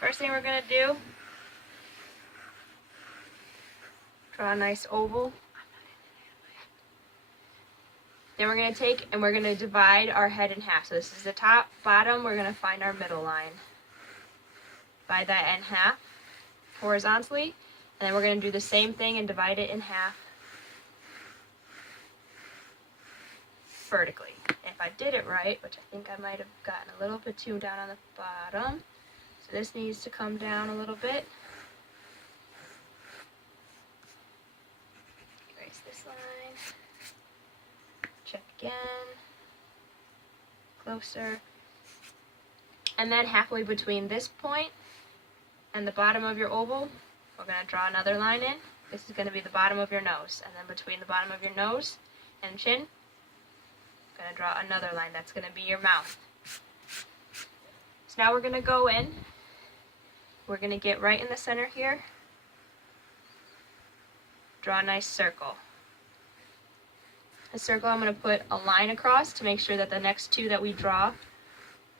First thing we're going to do, draw a nice oval. Then we're going to take and we're going to divide our head in half. So this is the top, bottom, we're going to find our middle line. Divide that in half horizontally, and then we're going to do the same thing and divide it in half vertically. If I did it right, which I think I might have gotten a little bit too down on the bottom, so this needs to come down a little bit. Erase this line. Check again. Closer. And then halfway between this point and the bottom of your oval, we're going to draw another line in. This is going to be the bottom of your nose. And then between the bottom of your nose and chin, I'm going to draw another line. That's going to be your mouth. So now we're going to go in. We're going to get right in the center here. Draw a nice circle. A circle, I'm going to put a line across to make sure that the next two that we draw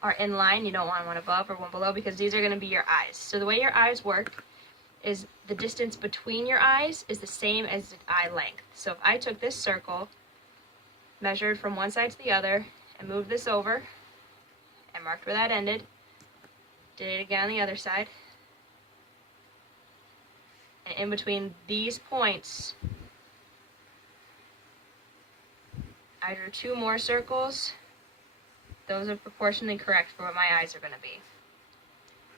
are in line. You don't want one above or one below because these are going to be your eyes. So the way your eyes work is the distance between your eyes is the same as the eye length. So if I took this circle, measured from one side to the other, and moved this over, and marked where that ended, did it again on the other side, and in between these points, I drew two more circles. Those are proportionally correct for what my eyes are going to be.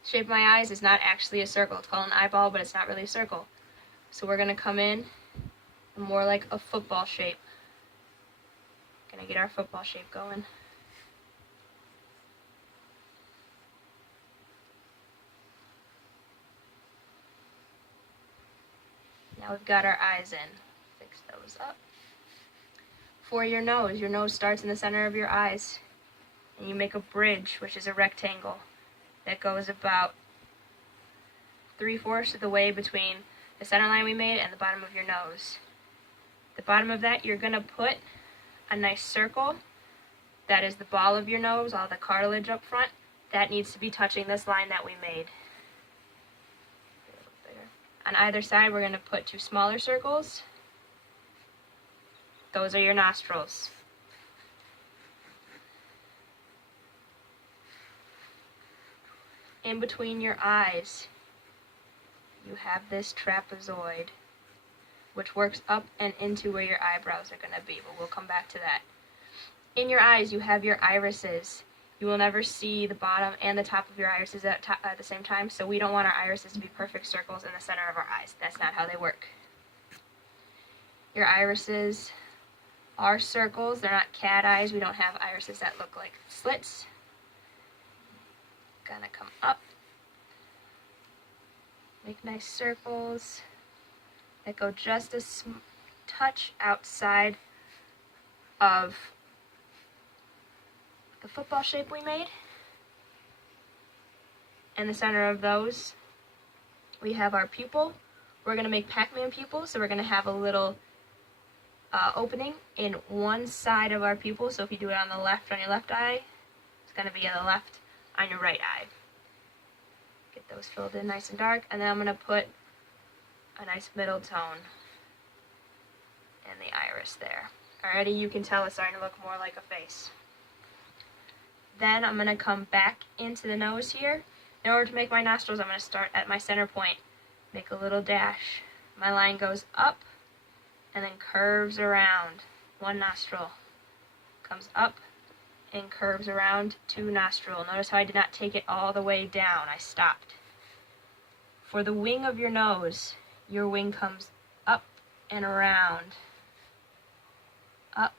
The shape of my eyes is not actually a circle. It's called an eyeball, but it's not really a circle. So we're going to come in more like a football shape. Going to get our football shape going. Now we've got our eyes in. Fix those up. For your nose starts in the center of your eyes. And you make a bridge, which is a rectangle, that goes about 3/4 of the way between the center line we made and the bottom of your nose. The bottom of that, you're going to put a nice circle. That is the ball of your nose, all the cartilage up front. That needs to be touching this line that we made. On either side, we're going to put two smaller circles. Those are your nostrils. In between your eyes, you have this trapezoid, which works up and into where your eyebrows are going to be, but we'll come back to that. In your eyes, you have your irises. You will never see the bottom and the top of your irises at the same time, so we don't want our irises to be perfect circles in the center of our eyes. That's not how they work. Your irises are circles. They're not cat eyes. We don't have irises that look like slits. Gonna come up. Make nice circles that go just a touch outside of the football shape we made. In the center of those, we have our pupil. We're going to make Pac-Man pupils, so we're going to have a little opening in one side of our pupil. So if you do it on the left, on your left eye, it's going to be on the left on your right eye. Get those filled in nice and dark, and then I'm going to put a nice middle tone in the iris there. Already you can tell it's starting to look more like a face. Then I'm going to come back into the nose here. In order to make my nostrils, I'm going to start at my center point. Make a little dash. My line goes up and then curves around. One nostril. Comes up and curves around two nostril. Notice how I did not take it all the way down. I stopped. For the wing of your nose, your wing comes up and around. Up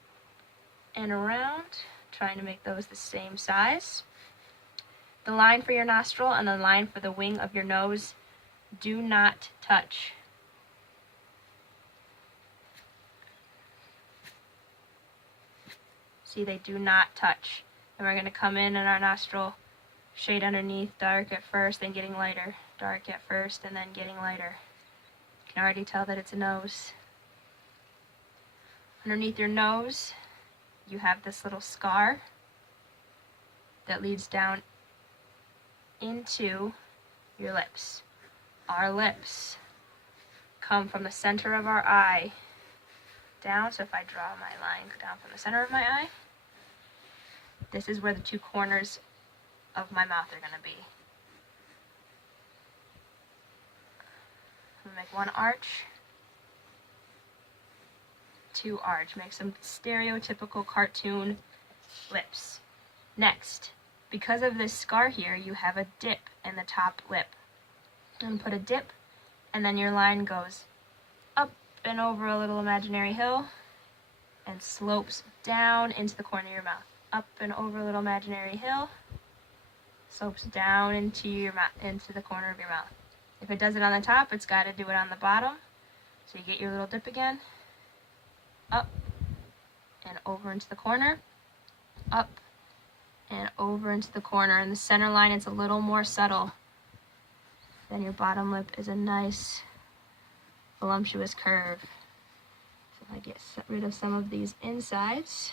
and around. Trying to make those the same size. The line for your nostril and the line for the wing of your nose do not touch. See, they do not touch. And we're going to come in our nostril, shade underneath, dark at first, then getting lighter. Dark at first, and then getting lighter. You can already tell that it's a nose. Underneath your nose, you have this little scar that leads down into your lips. Our lips come from the center of our eye down. So if I draw my line down from the center of my eye, this is where the two corners of my mouth are going to be. I'm going to make one arch, two arch. Make some stereotypical cartoon lips. Next, because of this scar here, you have a dip in the top lip. And put a dip, and then your line goes up and over a little imaginary hill and slopes down into the corner of your mouth. Up and over a little imaginary hill, slopes down into your mouth, into the corner of your mouth. If it does it on the top, it's got to do it on the bottom. So you get your little dip again, up and over into the corner, up and over into the corner. In the center line, it's a little more subtle. Then your bottom lip is a nice, voluptuous curve. So if I get rid of some of these insides,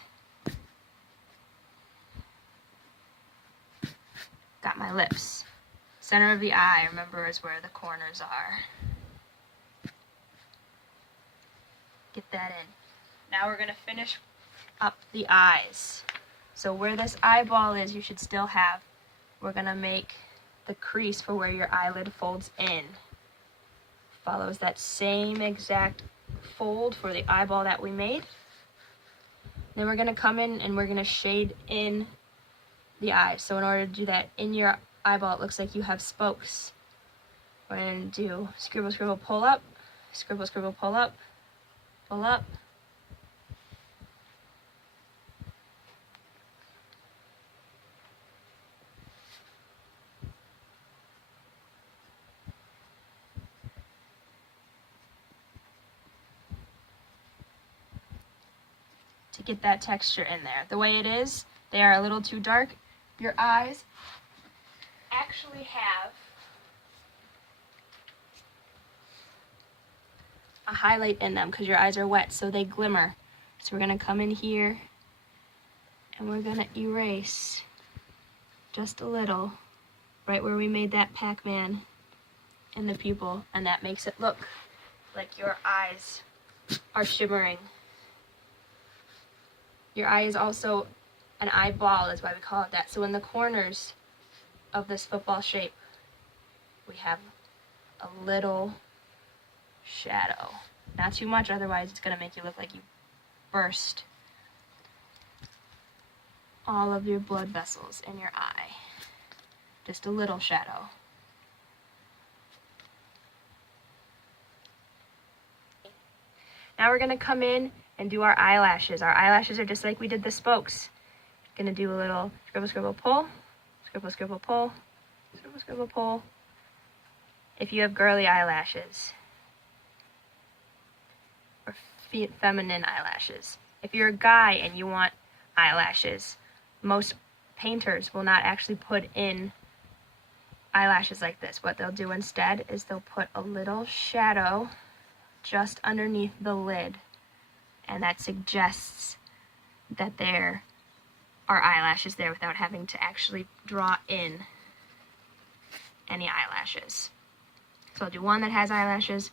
got my lips. Center of the eye, remember, is where the corners are. Get that in. Now we're going to finish up the eyes. So where this eyeball is, you should still have, we're going to make the crease for where your eyelid folds in. Follows that same exact fold for the eyeball that we made. Then we're going to come in and we're going to shade in the eyes. So in order to do that, in your eyeball it looks like you have spokes. We're going to do scribble, scribble, pull up, scribble, scribble, pull up, pull up. To get that texture in there. The way it is, they are a little too dark. Your eyes actually have a highlight in them because your eyes are wet, so they glimmer. So we're going to come in here and we're going to erase just a little right where we made that Pac-Man in the pupil, and that makes it look like your eyes are shimmering. Your eye is also an eyeball, is why we call it that. So in the corners of this football shape, we have a little shadow. Not too much, otherwise it's going to make you look like you burst all of your blood vessels in your eye. Just a little shadow. Now we're going to come in and do our eyelashes. Our eyelashes are just like we did the spokes. Gonna do a little scribble, scribble, pull, scribble, scribble, pull, scribble, scribble, pull. If you have girly eyelashes, or feminine eyelashes. If you're a guy and you want eyelashes, most painters will not actually put in eyelashes like this. What they'll do instead is they'll put a little shadow just underneath the lid, and that suggests that there are eyelashes there without having to actually draw in any eyelashes. So I'll do one that has eyelashes,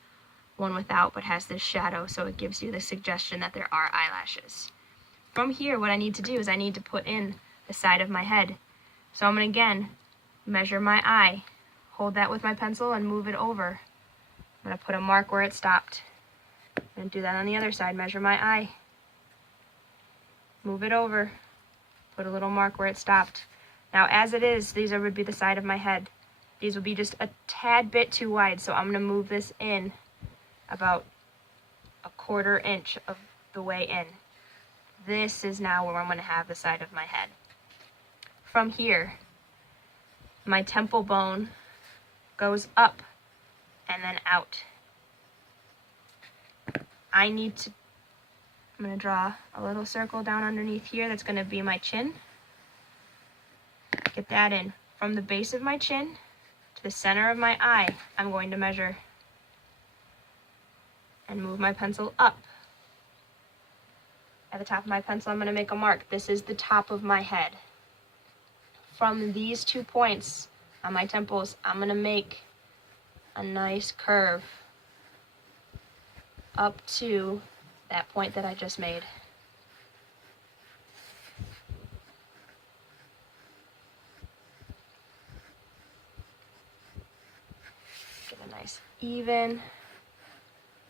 one without but has this shadow, so it gives you the suggestion that there are eyelashes. From here, what I need to do is I need to put in the side of my head. So I'm going to again measure my eye, hold that with my pencil and move it over. I'm going to put a mark where it stopped. I'm going to do that on the other side, measure my eye, move it over, put a little mark where it stopped. Now as it is, these would be the side of my head. These will be just a tad bit too wide, so I'm going to move this in about a 1/4 inch of the way in. This is now where I'm going to have the side of my head. From here, my temple bone goes up and then out. I'm going to draw a little circle down underneath here. That's going to be my chin. Get that in. From the base of my chin to the center of my eye, I'm going to measure and move my pencil up. At the top of my pencil, I'm going to make a mark. This is the top of my head. From these 2 points on my temples, I'm going to make a nice curve up to that point that I just made. Get a nice even,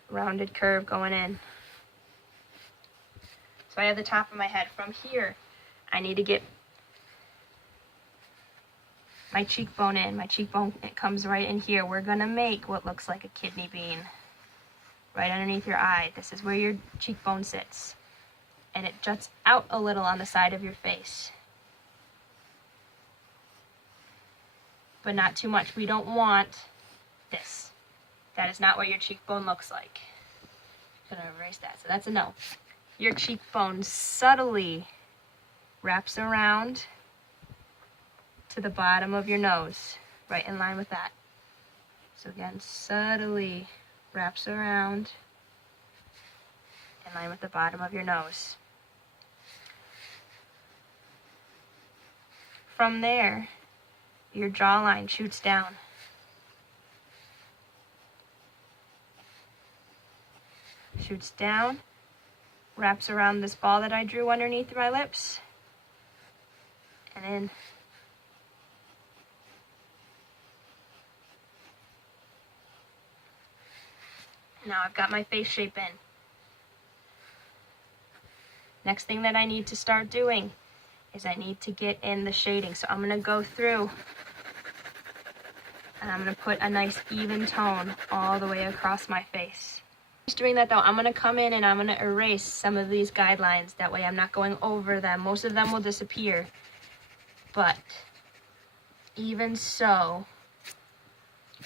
rounded curve going in. So I have the top of my head. From here, I need to get my cheekbone in. My cheekbone, it comes right in here. We're gonna make what looks like a kidney bean right underneath your eye. This is where your cheekbone sits. And it juts out a little on the side of your face. But not too much. We don't want this. That is not what your cheekbone looks like. I'm gonna erase that, so that's a no. Your cheekbone subtly wraps around to the bottom of your nose, right in line with that. So again, subtly wraps around in line with the bottom of your nose. From there, your jawline shoots down. Shoots down, wraps around this ball that I drew underneath my lips, and in. Now I've got my face shape in. Next thing that I need to start doing is I need to get in the shading. So I'm gonna go through and I'm gonna put a nice even tone all the way across my face. Just doing that though, I'm gonna come in and I'm gonna erase some of these guidelines. That way I'm not going over them. Most of them will disappear. But even so,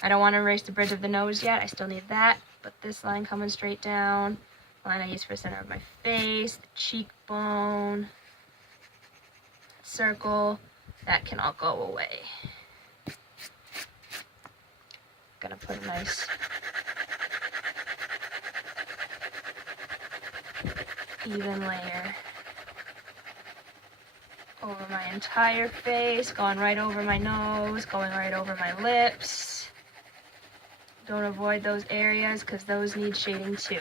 I don't want to erase the bridge of the nose yet. I still need that. But this line coming straight down, line I use for the center of my face, the cheekbone, circle, that can all go away. Gonna put a nice even layer over my entire face, going right over my nose, going right over my lips. Don't avoid those areas because those need shading too.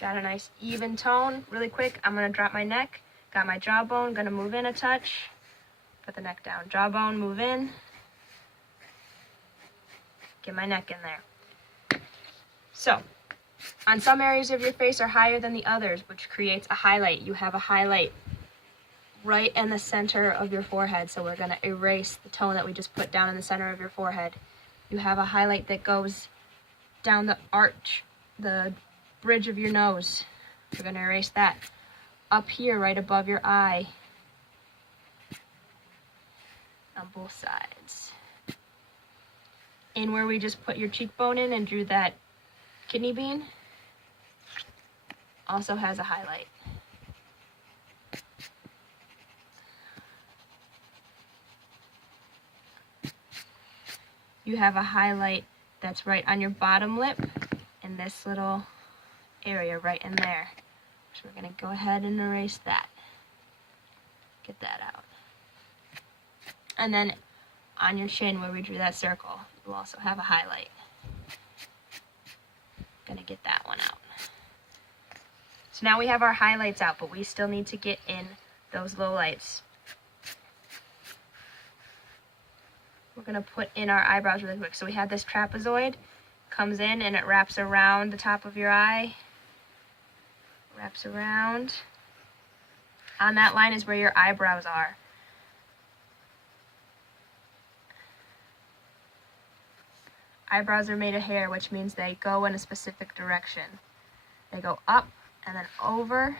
Got a nice even tone. Really quick, I'm gonna drop my neck. Got my jawbone, gonna move in a touch. Put the neck down. Jawbone, move in. Get my neck in there. So, on some areas of your face are higher than the others, which creates a highlight. You have a highlight right in the center of your forehead. So we're gonna erase the tone that we just put down in the center of your forehead. You have a highlight that goes down the arch, the bridge of your nose. We're going to erase that. Up here, right above your eye. On both sides. In where we just put your cheekbone in and drew that kidney bean, also has a highlight. You have a highlight that's right on your bottom lip in this little area right in there. So we're going to go ahead and erase that. Get that out. And then on your chin where we drew that circle, you'll also have a highlight. Going to get that one out. So now we have our highlights out, but we still need to get in those lowlights. We're going to put in our eyebrows really quick. So we have this trapezoid, comes in and it wraps around the top of your eye. Wraps around. On that line is where your eyebrows are. Eyebrows are made of hair, which means they go in a specific direction. They go up and then over,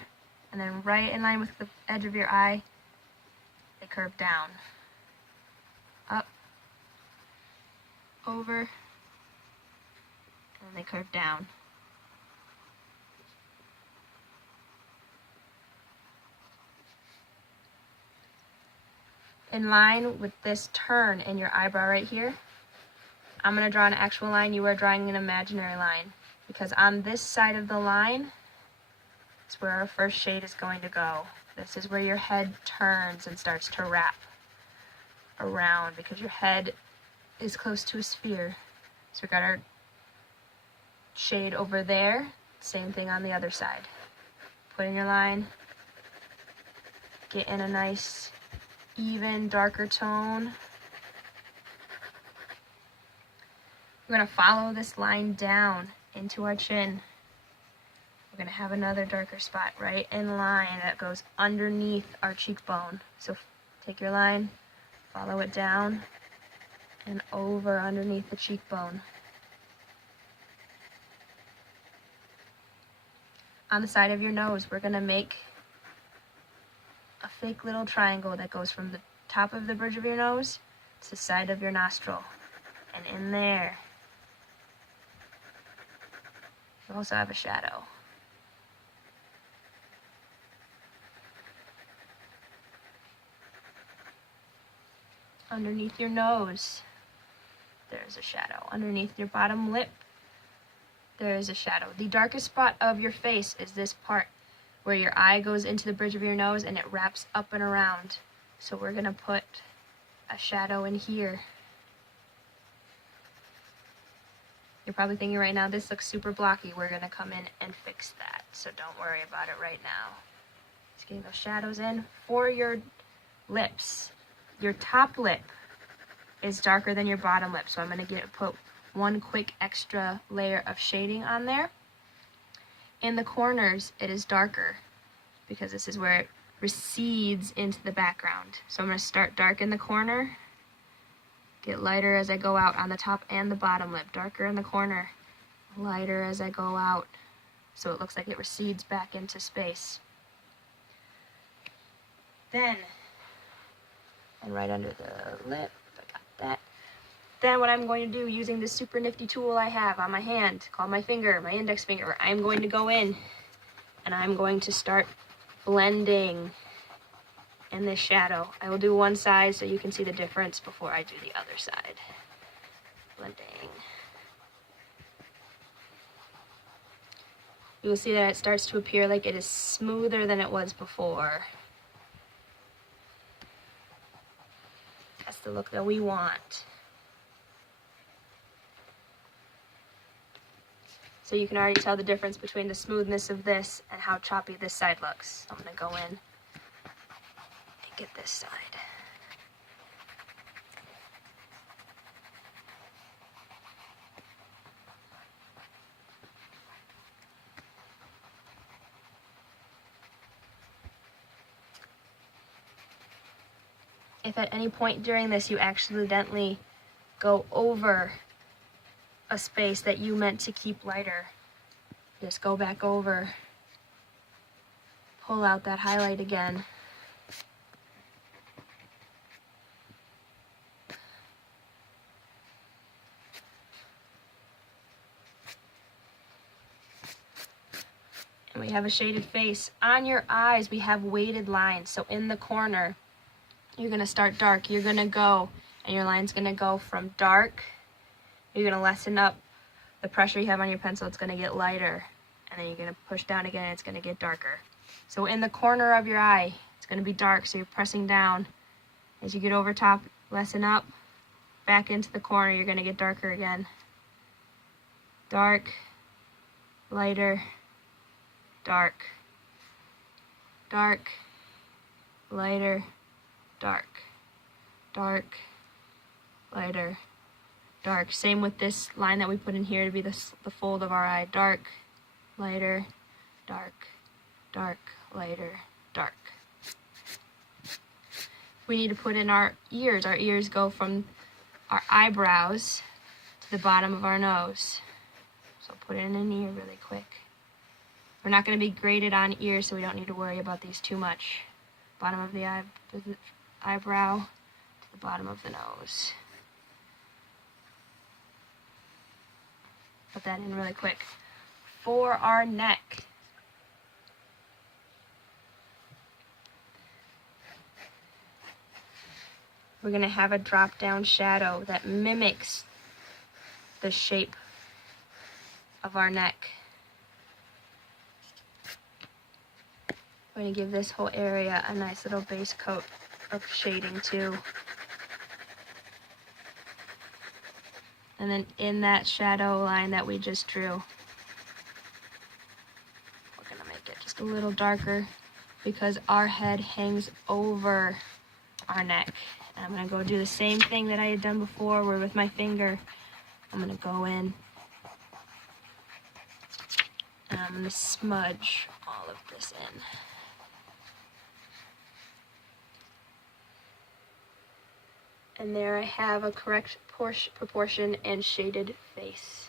and then right in line with the edge of your eye, they curve down. Up, over, and they curve down. In line with this turn in your eyebrow right here, I'm going to draw an actual line, you are drawing an imaginary line. Because on this side of the line is where our first shade is going to go. This is where your head turns and starts to wrap around because your head is close to a sphere. So we got our shade over there, same thing on the other side. Put in your line, get in a nice, even, darker tone. We're going to follow this line down into our chin. We're going to have another darker spot right in line that goes underneath our cheekbone. So take your line, follow it down, and over underneath the cheekbone. On the side of your nose, we're going to make a fake little triangle that goes from the top of the bridge of your nose to the side of your nostril. And in there, you also have a shadow. Underneath your nose, there's a shadow. Underneath your bottom lip, there is a shadow. The darkest spot of your face is this part where your eye goes into the bridge of your nose and it wraps up and around. So we're going to put a shadow in here. You're probably thinking right now, this looks super blocky. We're going to come in and fix that. So don't worry about it right now. Just getting those shadows in. For your lips, your top lip is darker than your bottom lip. So I'm going to put one quick extra layer of shading on there. In the corners, it is darker because this is where it recedes into the background. So I'm going to start dark in the corner, get lighter as I go out on the top and the bottom lip, darker in the corner, lighter as I go out, so it looks like it recedes back into space. Then, and right under the lip, I got that. Then what I'm going to do, using this super nifty tool I have on my hand, called my finger, my index finger, I'm going to go in and I'm going to start blending in this shadow. I will do one side so you can see the difference before I do the other side. Blending. You will see that it starts to appear like it is smoother than it was before. That's the look that we want. So you can already tell the difference between the smoothness of this and how choppy this side looks. I'm going to go in and get this side. If at any point during this you accidentally go over a space that you meant to keep lighter, just go back over, pull out that highlight again. And we have a shaded face. On your eyes, we have weighted lines. So in the corner, you're going to start dark. You're going to go, and your line's going to go from dark. You're going to lessen up the pressure you have on your pencil. It's going to get lighter. And then you're going to push down again, and it's going to get darker. So in the corner of your eye, it's going to be dark, so you're pressing down. As you get over top, lessen up. Back into the corner, you're going to get darker again. Dark, lighter, dark, dark, lighter, dark, dark, lighter, dark. Same with this line that we put in here to be the fold of our eye. Dark, lighter, dark, dark, lighter, dark. We need to put in our ears. Our ears go from our eyebrows to the bottom of our nose. So put in an ear really quick. We're not going to be graded on ears, so we don't need to worry about these too much. Bottom of the eyebrow to the bottom of the nose. Put that in really quick. For our neck, we're going to have a drop down shadow that mimics the shape of our neck. We're going to give this whole area a nice little base coat of shading too. And then in that shadow line that we just drew, we're going to make it just a little darker because our head hangs over our neck. And I'm going to go do the same thing that I had done before, where with my finger, I'm going to go in and I'm going to smudge all of this in. And there I have a correct proportion and shaded face.